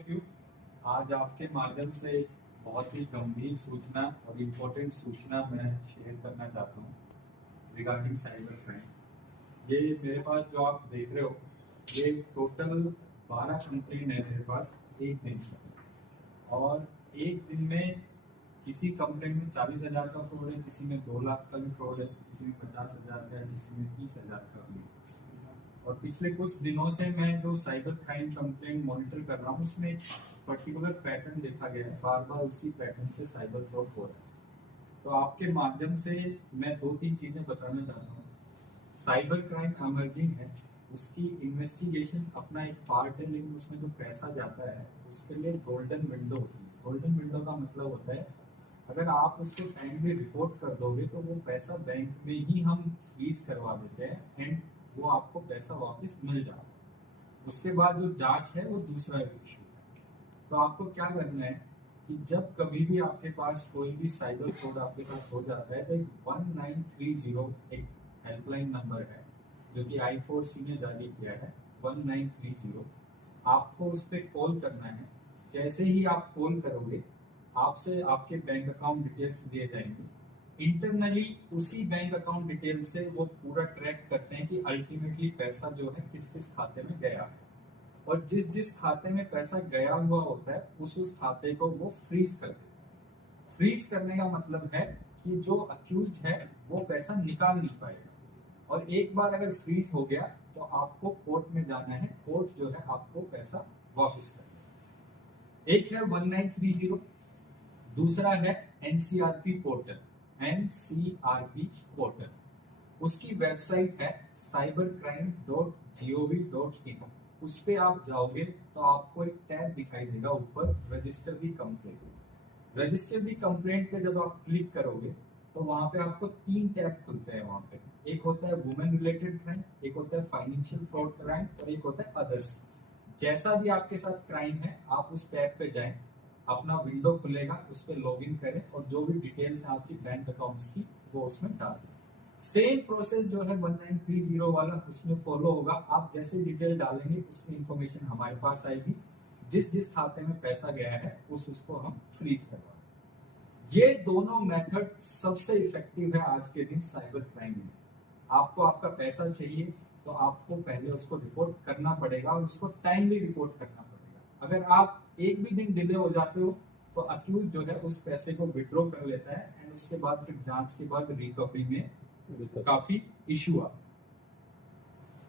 Of you. आज आपके माध्यम से एक बहुत ही गंभीर सूचना और इम्पोर्टेंट सूचना मैं शेयर करना चाहता हूँ रिगार्डिंग साइबर क्राइम। ये मेरे पास जो आप देख रहे हो, ये टोटल 12 कंप्लेंट है मेरे पास एक दिन में। और एक दिन में किसी कंप्लेंट में 40,000 का फ्रॉड है, किसी में 2 लाख का भी फ्रॉड है, किसी में 50,000 का है, किसी में 30,000 का भी। और पिछले कुछ दिनों से मैं जो साइबर क्राइम कंप्लेंट मॉनिटर कर रहा हूँ उसमें एक पर्टिकुलर पैटर्न देखा गया है, बार बार उसी पैटर्न से साइबर फ्रॉड हो रहा है। तो आपके माध्यम से मैं 2-3 चीजें बताना चाहता हूँ। साइबर क्राइम इमर्जिंग है, उसकी इन्वेस्टिगेशन अपना एक पार्ट है, लेकिन उसमें जो पैसा जाता है उसके लिए गोल्डन विंडो होती है। गोल्डन विंडो का मतलब होता है अगर आप उसको टाइम में रिपोर्ट कर दोगे तो वो पैसा बैंक में ही हम फ्रीज करवा देते हैं एंड वो आपको पैसा वापस मिल जाता है। उसके बाद जो जांच है वो दूसरा इशू है। तो आपको क्या करना है कि जब कभी भी आपके पास कोई भी साइबर फ्रॉड आपके पास हो जाता है तो एक 1930 एक हेल्पलाइन नंबर है जो कि I4C ने जारी किया है। 1930 आपको उस पर कॉल करना है। जैसे ही आप कॉल करोगे आपसे आपके बैंक अकाउंट डिटेल्स दिए जाएंगे। इंटरनली उसी बैंक अकाउंट डिटेल से वो पूरा ट्रैक करते हैं कि अल्टीमेटली पैसा जो है किस किस खाते में गया है, और जिस जिस खाते में पैसा गया हुआ होता है उस खाते को वो फ्रीज कर देते हैं। फ्रीज करने का मतलब है कि जो अक्यूज्ड है वो पैसा निकाल नहीं पाएगा। और एक बार अगर फ्रीज हो गया तो आपको कोर्ट में जाना है, कोर्ट जो है आपको पैसा वापस कर देगा। एक है 1930, दूसरा है एनसीआरपी पोर्टल। एनसीआरपी पोर्टल उसकी वेबसाइट है cybercrime.gov.in। उस पे आप जाओगे तो आपको एक टैब दिखाई देगा ऊपर, रजिस्टर दी कंप्लेंट। रजिस्टर दी कंप्लेंट पे जब आप क्लिक करोगे तो वहां पे आपको 3 टैब खुलते हैं। वहां पे एक होता है वुमेन रिलेटेड क्राइम, एक होता है फाइनेंशियल फ्रॉड क्राइम और एक होता है अदर्स। जैसा भी आपके साथ क्राइम है आप उस टैब पे जाएं, अपना विंडो खुलेगा, उस पर लॉग इन करें और जो भी डिटेल्स है आपकी बैंक अकाउंट्स की वो उसमें डाल दें। सेम प्रोसेस जो है 1930 वाला उसमें फॉलो होगा। आप जैसे डिटेल डालेंगे उसकी इंफॉर्मेशन हमारे पास आएगी। जिस जिस खाते में पैसा गया है उसको हम फ्रीज करवा। ये दोनों मेथड सबसे इफेक्टिव है आज के दिन साइबर क्राइम में। आपको आपका पैसा चाहिए तो आपको पहले उसको रिपोर्ट करना पड़ेगा और उसको टाइमली रिपोर्ट करना पड़ेगा। अगर आप एक भी दिन डिले हो जाते हो तो अक्यूज जो है उस पैसे को विड्रॉ कर लेता है एंड उसके बाद फिर जांच के बाद रिकवरी में काफी इशू आ।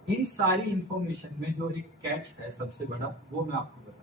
इन सारी इंफॉर्मेशन में जो एक कैच है सबसे बड़ा वो मैं आपको बताऊं।